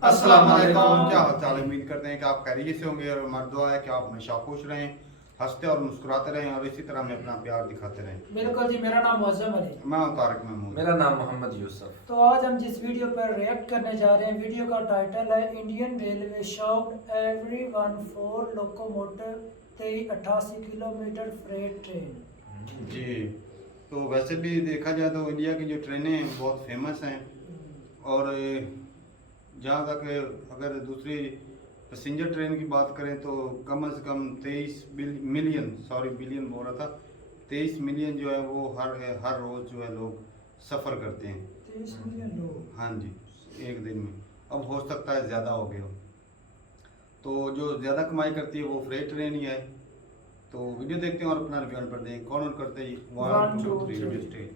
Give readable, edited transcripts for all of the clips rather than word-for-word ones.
अस्सलाम वालेकुम। क्या हाल चाल है? उम्मीद करते हैं कि आप खैरियत से होंगे और हमारी दुआ है कि आप हमेशा खुश रहें, हंसते और मुस्कुराते रहें और इसी तरह हमें अपना प्यार दिखाते रहें। बिल्कुल जी, मेरा नाम मुअज़्ज़म अली। मैं हूं तारिक महमूद। मेरा नाम मोहम्मद यूसुफ। तो आज हम जिस वीडियो पर रिएक्ट करने जा रहे हैं, वीडियो का टाइटल है Indian railway shocked everyone for locomotive 88 kilometre freight train. जी, तो वैसे भी देखा जाए तो इंडिया की जो ट्रेनें हैं बहुत फेमस हैं और जहाँ तक अगर दूसरी पैसेंजर ट्रेन की बात करें तो कम से कम 23 बिलियन बोल रहा था, 23 मिलियन जो है वो हर रोज़ जो है लोग सफ़र करते हैं। 23 मिलियन लोग? हाँ जी, एक दिन में। अब हो सकता है ज़्यादा हो गया हो। तो जो ज़्यादा कमाई करती है वो फ्रेट ट्रेन ही है। तो वीडियो देखते हैं और अपना रिव्यू पर दें। कौन करते हैं? 1 2 3 स्टेज।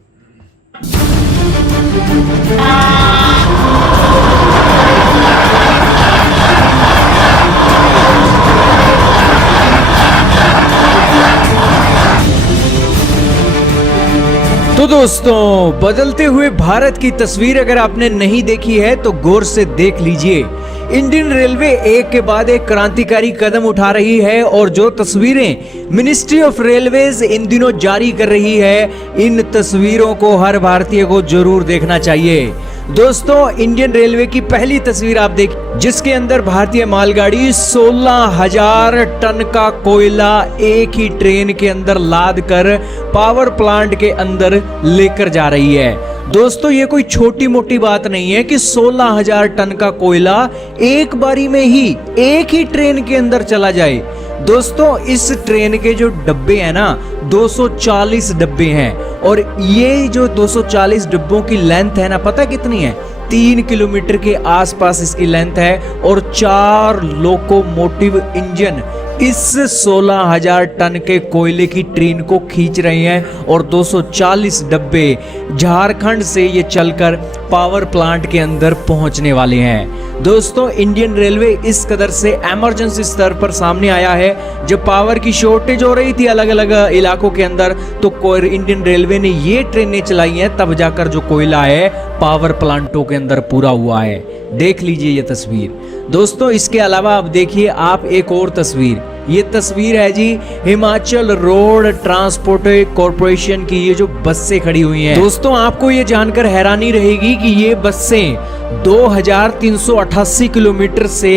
तो दोस्तों, बदलते हुए भारत की तस्वीर अगर आपने नहीं देखी है तो गौर से देख लीजिए। इंडियन रेलवे एक के बाद एक क्रांतिकारी कदम उठा रही है और जो तस्वीरें मिनिस्ट्री ऑफ रेलवेज इन दिनों जारी कर रही है, इन तस्वीरों को हर भारतीय को जरूर देखना चाहिए। दोस्तों, इंडियन रेलवे की पहली तस्वीर आप देख, जिसके अंदर भारतीय मालगाड़ी 16,000 टन का कोयला एक ही ट्रेन के अंदर लाद कर पावर प्लांट के अंदर लेकर जा रही है। दोस्तों, ये कोई छोटी मोटी बात नहीं है कि 16,000 टन का कोयला एक बारी में ही एक ही ट्रेन के अंदर चला जाए। दोस्तों, इस ट्रेन के जो डब्बे हैं ना, 240 डब्बे हैं और ये जो 240 डब्बों की लेंथ है ना, पता कितनी है? 3 किलोमीटर के आसपास इसकी लेंथ है और 4 लोकोमोटिव इंजन इस 16,000 टन के कोयले की ट्रेन को खींच रहे हैं और 240 डब्बे झारखंड से ये चलकर पावर प्लांट के अंदर पहुंचने वाले हैं। दोस्तों, इंडियन रेलवे इस कदर से इमरजेंसी स्तर पर सामने आया है। जब पावर की शॉर्टेज हो रही थी अलग अलग इलाकों के अंदर, तो इंडियन रेलवे ने ये ट्रेनें चलाई हैं, तब जाकर जो कोयला है पावर प्लांटों के अंदर पूरा हुआ है। देख लीजिए ये तस्वीर। दोस्तों, इसके अलावा आप देखिए आप एक और तस्वीर। ये तस्वीर है जी हिमाचल रोड ट्रांसपोर्ट कॉरपोरेशन की, ये जो बसें खड़ी हुई हैं। दोस्तों, आपको ये जानकर हैरानी रहेगी कि ये बसें 2388 किलोमीटर से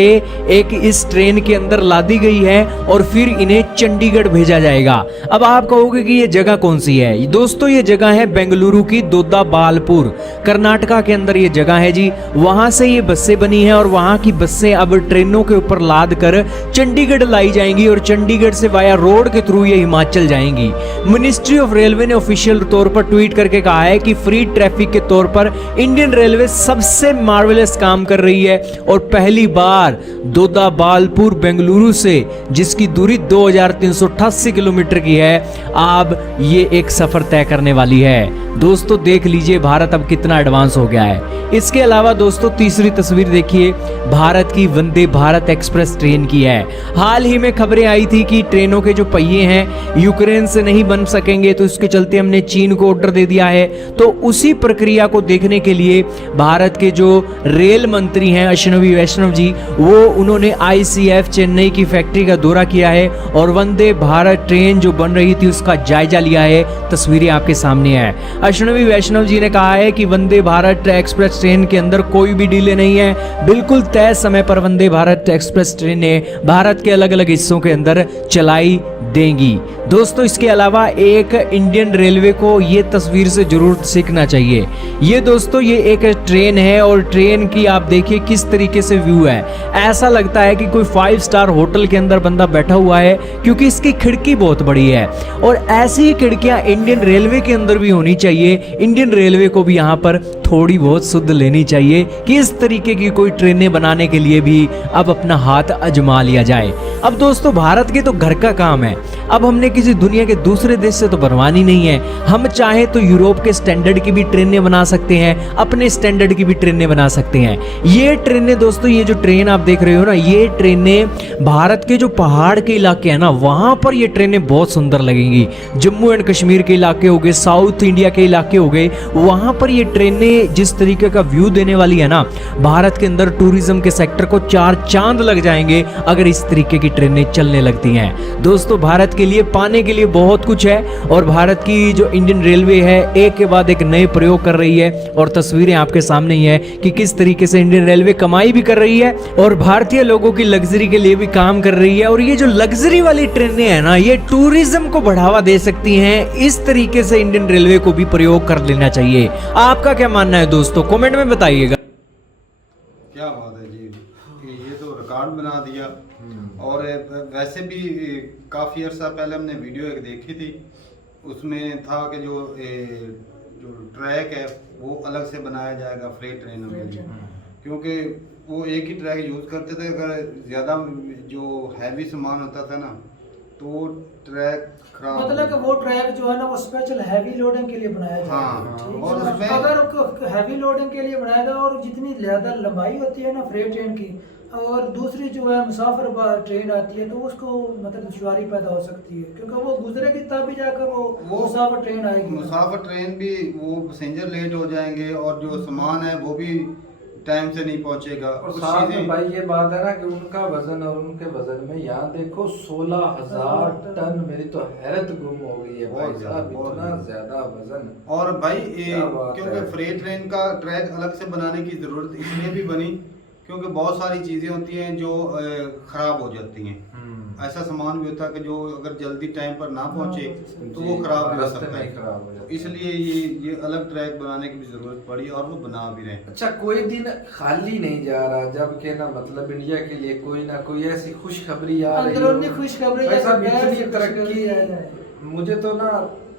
एक इस ट्रेन के अंदर लादी गई है और फिर इन्हें चंडीगढ़ भेजा जाएगा। अब आप कहोगे कि ये जगह कौन सी है? दोस्तों, ये जगह है बेंगलुरु की दोदाबालपुर, कर्नाटका के अंदर ये जगह है जी। वहां से ये बसें बनी हैं और वहां की बसें अब ट्रेनों के ऊपर लाद कर चंडीगढ़ लाई जाएंगी और चंडीगढ़ से वाया रोड के थ्रू ये हिमाचल जाएंगी। मिनिस्ट्री ऑफ रेलवे ने ऑफिशियल तौर पर ट्वीट करके कहा है कि फ्री ट्रैफिक के तौर पर इंडियन रेलवे सबसे मार्वेलस काम कर रही है और पहली बार दोदाबालपुर बेंगलुरु से, जिसकी दूरी 2388 किलोमीटर की है, अब ये एक सफर तय करने वाली है। दोस्तों, देख लीजिए भारत अब कितना एडवांस हो गया है। इसके अलावा दोस्तों, तीसरी तस्वीर देखिए, भारत की वंदे भारत एक्सप्रेस ट्रेन की है। हाल ही में खबरें आई थी कि ट्रेनों के जो पहिए हैं यूक्रेन से नहीं बन सकेंगे, तो इसके चलते हमने चीन को ऑर्डर दे दिया है। तो उसी प्रक्रिया को देखने के लिए भारत के जो रेल मंत्री हैं अश्विनी वैष्णव जी, वो उन्होंने ICF चेन्नई की फैक्ट्री का दौरा किया है और वंदे भारत ट्रेन जो बन रही थी उसका जायजा लिया है। तस्वीरें आपके सामने है। अश्विनी वैष्णव जी ने कहा है कि वंदे भारत एक्सप्रेस ट्रेन के अंदर कोई भी डिले नहीं है, बिल्कुल तय समय पर वंदे भारत एक्सप्रेस ट्रेनें भारत के अलग अलग हिस्सों के अंदर चलाई देंगी। दोस्तों, इसके अलावा एक इंडियन रेलवे को ये तस्वीर से जरूर सीखना चाहिए। ये दोस्तों, ये एक ट्रेन है और ट्रेन की आप देखिए किस तरीके से व्यू है। ऐसा लगता है कि कोई 5 स्टार होटल के अंदर बंदा बैठा हुआ है, क्योंकि इसकी खिड़की बहुत बड़ी है और ऐसी खिड़कियां इंडियन रेलवे के अंदर भी होनी चाहिए। इंडियन रेलवे को भी यहाँ पर थोड़ी बहुत सुध लेनी चाहिए कि इस तरीके की कोई ट्रेनें बनाने के लिए भी अब अपना हाथ आजमा लिया जाए। अब दोस्तों, भारत के तो घर का काम है, अब हमने किसी दुनिया के दूसरे देश से तो बनवानी नहीं है। हम चाहे तो यूरोप के स्टैंडर्ड की भी ट्रेनें बना सकते हैं, अपने स्टैंडर्ड की भी ट्रेनें ट्रेनें बना सकते हैं। ये ट्रेनें दोस्तों, ये जो ट्रेन आप देख रहे हो ना, ये ट्रेनें भारत के जो पहाड़ के इलाके हैं ना, वहाँ पर ये ट्रेनें बहुत सुंदर लगेंगी। जम्मू एंड कश्मीर के इलाके हो गए, साउथ इंडिया के इलाके हो गए, वहाँ पर ये ट्रेनें जिस तरीके का व्यू देने वाली है ना, भारत के अंदर टूरिज्म के सेक्टर को 4 चांद लग जाएंगे अगर इस तरीके की ट्रेनें चलने लगती हैं। दोस्तों, भारत के लिए पाने के लिए बहुत कुछ है और भारत की जो इंडियन रेलवे है एक के बाद एक नए प्रयोग कर रही है और तस्वीरें आपके सामने ही है कि किस तरीके से इंडियन रेलवे कमाई भी कर रही है और भारतीय लोगों की लग्जरी के लिए भी काम कर रही है। और ये जो लग्जरी वाली ट्रेनें हैं ना, ये टूरिज्म को बढ़ावा दे सकती हैं। इस तरीके से इंडियन रेलवे को भी प्रयोग कर लेना चाहिए। आपका क्या मानना है दोस्तों, कमेंट में बताइएगा। क्या बात है जी, कि ये तो रिकॉर्ड बना दिया। और वैसे भी काफ़ी अर्सा पहले हमने वीडियो एक देखी थी, उसमें था कि जो ट्रैक है वो अलग से बनाया जाएगा फ्रेट ट्रेनों के लिए, क्योंकि वो एक ही ट्रैक यूज़ करते थे। अगर ज़्यादा जो हैवी सामान होता था ना, तो ट्रैक खराब, मतलब कि वो ट्रैक जो है ना, वो स्पेशल हैवी लोडिंग के लिए बनाया जाएगा। हाँ, और ठीक उसमें है? अगर हैवी लोडिंग के लिए बनाएगा और जितनी ज़्यादा लंबाई होती है ना फ्रेट ट्रेन की, और दूसरी जो है मुसाफिर ट्रेन आती है, तो उसको मतलब दुश्वारी पैदा हो सकती है, क्योंकि वो गुजरेगी तभी जाकर वो मुसाफिर ट्रेन आएगी। मुसाफिर ट्रेन भी वो पैसेंजर लेट हो जाएंगे और जो सामान है वो भी टाइम से नहीं पहुंचेगा। और कुछ साथ में चीजें भाई ये बात है ना कि उनका वजन और उनके वजन में यहाँ देखो 16,000 टन। मेरी तो हैरत गुम हो गई है भाई साहब, इतना ज्यादा वजन। और भाई क्या बात क्योंकि है। फ्रेट ट्रेन का ट्रैक अलग से बनाने की जरूरत इसलिए भी बनी क्योंकि बहुत सारी चीजें होती हैं जो खराब हो जाती हैं। ऐसा सामान भी होता है कि जो अगर जल्दी टाइम पर ना पहुंचे तो वो खराब भी हो रास्ते सकता में है। ही खराब हो जाता है। इसलिए ये अलग ट्रैक बनाने की भी जरूरत पड़ी और वो बना भी रहे। अच्छा, कोई दिन खाली नहीं जा रहा जब के ना मतलब इंडिया के लिए कोई ना कोई ऐसी खुशखबरी आ रही हो। अंदरूनी खुशखबरी भाई साहब, जैसे इतनी तरक्की आ जाए। मुझे तो ना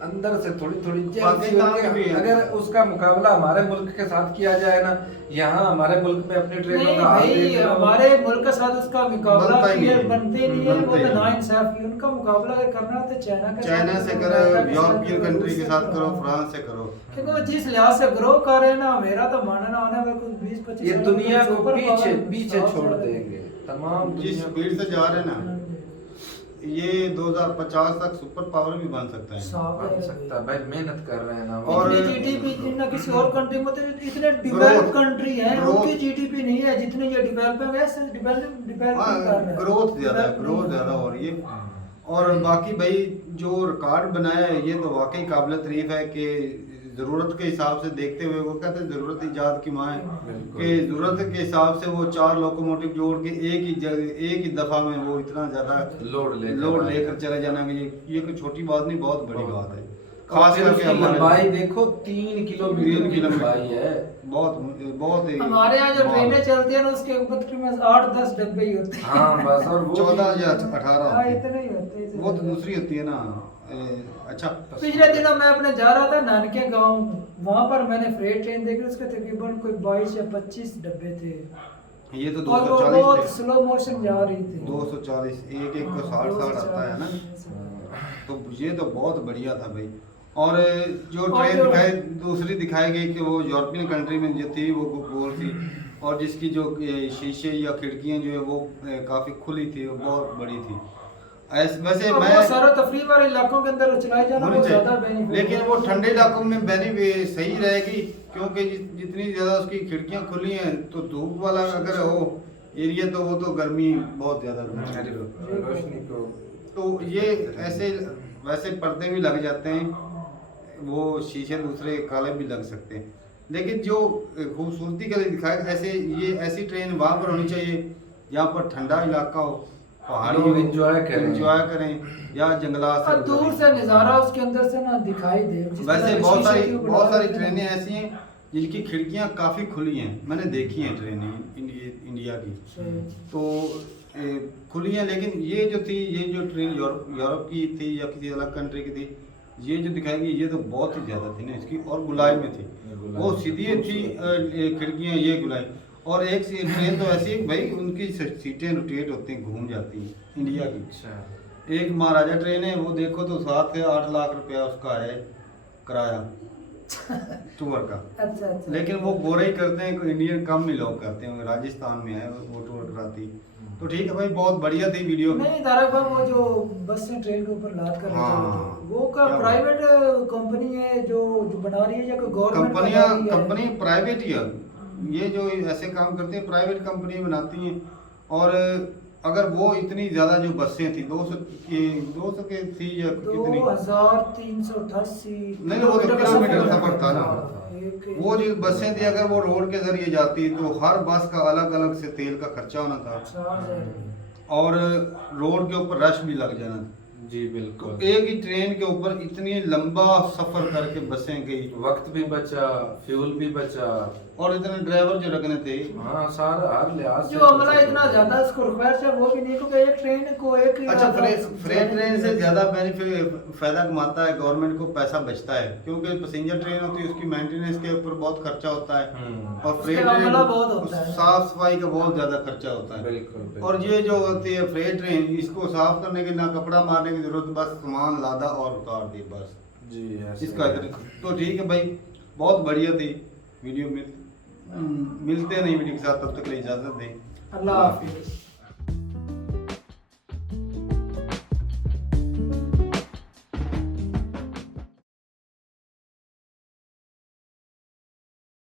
अंदर से थोड़ी थोड़ी पाकिस्तान में भी है। अगर उसका मुकाबला हमारे मुल्क के साथ किया जाए ना, यहाँ हमारे मुल्क में अपनी ट्रेनों नहीं का हाल भाई, देख लो। हमारे मुल्क के साथ उसका मुकाबला बनता ही किए नहीं। बनते नहीं है, वो बनते तो ही नहीं। नाइंसाफी। उनका मुकाबला अगर करना है तो चाइना से करो, यूरोपियन कंट्री के साथ करो, फ्रांस से करो, क्योंकि वो जिस लिहाज से ग्रो कर रहे हैं ना, मेरा तो मानना होना है कुछ 20-25 ये साल दुनिया में को सुपर पीछे पावर पीछे साथ छोड़ साथ देंगे तमाम जिस दुनिया को। स्पीड से जा रहे हैं ना, ये 2050 तक सुपर पावर भी बन सकता है। साफ बन है। सकता है भाई, मेहनत कर रहे हैं ना। और इतनी जीडीपी जितना किसी और कंट्री में, तो इतने डेवलप कंट्री है, उनकी जीडीपी नहीं है जितने ये डेवलप है, वैसे डेवलप कर रहे हैं। ग्रोथ ज्यादा हो रही है। और बाकी भाई जो रिकॉर्ड बनाया है ये तो वाकई काबिल तारीफ है कि ज़रूरत के हिसाब से देखते हुए, वो कहते हैं ज़रूरत इजाद की माँ है, कि ज़रूरत के हिसाब से वो 4 लोकोमोटिव जोड़ के एक ही दफ़ा में वो इतना ज़्यादा लोड लेकर चले जाना, ये कोई छोटी बात नहीं, बहुत बड़ी बात है। खास करके लंबाई देखो 3 किलोमीटर की लंबाई है। बहुत हमारे यहाँ जो ट्रेनें चलती है ना, उसके ऊपर में 8-10 डब्बे ही होते हैं। हाँ बस, और वो 14 या 18 हाँ, इतने ही होते हैं। वो तो दूसरी होती है ना। अच्छा, पिछले दिनों मैं अपने जा रहा था नानके गांव, वहां पर मैंने फ्रेट ट्रेन देखी, उसके तकरीबन कोई 22 या 25 डब्बे थे। ये तो और वो 240 बहुत थे। स्लो मोशन जा रही थी। 240 एक को 60 आता है ना, तो ये तो बहुत बढ़िया था भाई। और जो ट्रेन दिखाई दूसरी दिखाई गई कि वो यूरोपियन कंट्री में जो थी वो गोल थी, और जिसकी जो शीशे या खिड़कियां जो है वो काफ़ी खुली थी, वो बहुत बड़ी थी। वैसे मैं सारा तफरीह वाले इलाकों के अंदर चलाई जाना होनी बहुत चाहिए, ज्यादा बेनिफिट, लेकिन वो ठंडे इलाकों में सही रहेगी, क्योंकि जितनी ज़्यादा उसकी खिड़कियां खुली हैं तो धूप वाला अगर हो एरिया तो वो तो गर्मी बहुत ज़्यादा रोशनी को। तो ये ऐसे वैसे पर्दे भी लग जाते हैं, वो शीशे दूसरे काले भी लग सकते हैं, लेकिन जो खूबसूरती के लिए दिखाया ऐसी ट्रेन वहाँ पर होनी चाहिए जहाँ पर ठंडा इलाका हो, पहाड़ी लोग एंजॉय करें या जंगलात और दूर से नज़ारा उसके अंदर से ना दिखाई दे। वैसे बहुत सारी ट्रेनें ऐसी हैं जिनकी खिड़कियां काफ़ी खुली हैं, मैंने देखी हैं ट्रेनें इंडिया की, तो खुली हैं। लेकिन ये जो थी, ये जो ट्रेन यूरोप की थी या किसी अलग कंट्री की थी, ये जो दिखाई गई ये तो बहुत ही ज़्यादा थी ना इसकी, और गुलाई में थी, वो सीधी थी खिड़कियाँ, ये गुलाई। और एक ट्रेन तो ऐसी है भाई, उनकी सीटें रोटेट होती हैं, घूम जाती हैं इंडिया की। अच्छा, एक महाराजा ट्रेन है, वो देखो तो 7 से 8 लाख रुपया उसका है किराया, टूर का। अच्छा अच्छा। लेकिन वो गोरे ही करते हैं, कोई इंडियन कम ही लोग करते हैं, राजस्थान में है वो टूर कराती। तो ठीक है भाई, बहुत बढ़िया थी वीडियो। नहीं तारक भाई, वो जो बस से ट्रेन के ऊपर लाद कर हाँ। वो का क्या प्राइवेट कंपनी है जो बना रही है या कोई गवर्नमेंट कंपनी प्राइवेट ही है। ये जो ऐसे काम करते हैं प्राइवेट कंपनी बनाती हैं। और अगर वो इतनी ज्यादा जो बसें थी 200 के थी या कितनी, 2388 नहीं वो तो किलोमीटर सफर था ना। वो जो बसें थी अगर वो रोड के जरिए जाती तो हर बस का अलग अलग से तेल का खर्चा होना था और रोड के ऊपर रश भी लग जाना था। जी बिल्कुल। तो एक ही ट्रेन के ऊपर इतनी लंबा सफर करके बसें गई, वक्त भी बचा, फ्यूल भी बचा, और इतने ड्राइवर जो रखने थे। हाँ सारा हर लिहाज से जो अमला इतना ज्यादा इसको रिक्वायर है वो भी नहीं, क्योंकि एक ट्रेन को एक अच्छा, फ्रेट ट्रेन से ज्यादा बेनिफिट फायदा कमाता है गवर्नमेंट को, पैसा बचता है, क्योंकि पैसेंजर ट्रेन होती है उसकी मेंटेनेंस के ऊपर बहुत खर्चा होता है और फ्रेट ट्रेन बहुत होता है, साफ सफाई का बहुत ज्यादा खर्चा होता है। बिल्कुल। और ये जो होती है फ्रेट ट्रेन, इसको साफ करने की ना कपड़ा मारने की जरूरत, बस सामान लादा और उतार दी बस जी ऐसे इसका तो ठीक है भाई, बहुत बढ़िया थी वीडियो। मिलते हैं नई वीडियो के साथ, तब तक के लिए इजाजत दें। अल्लाह हाफिज़।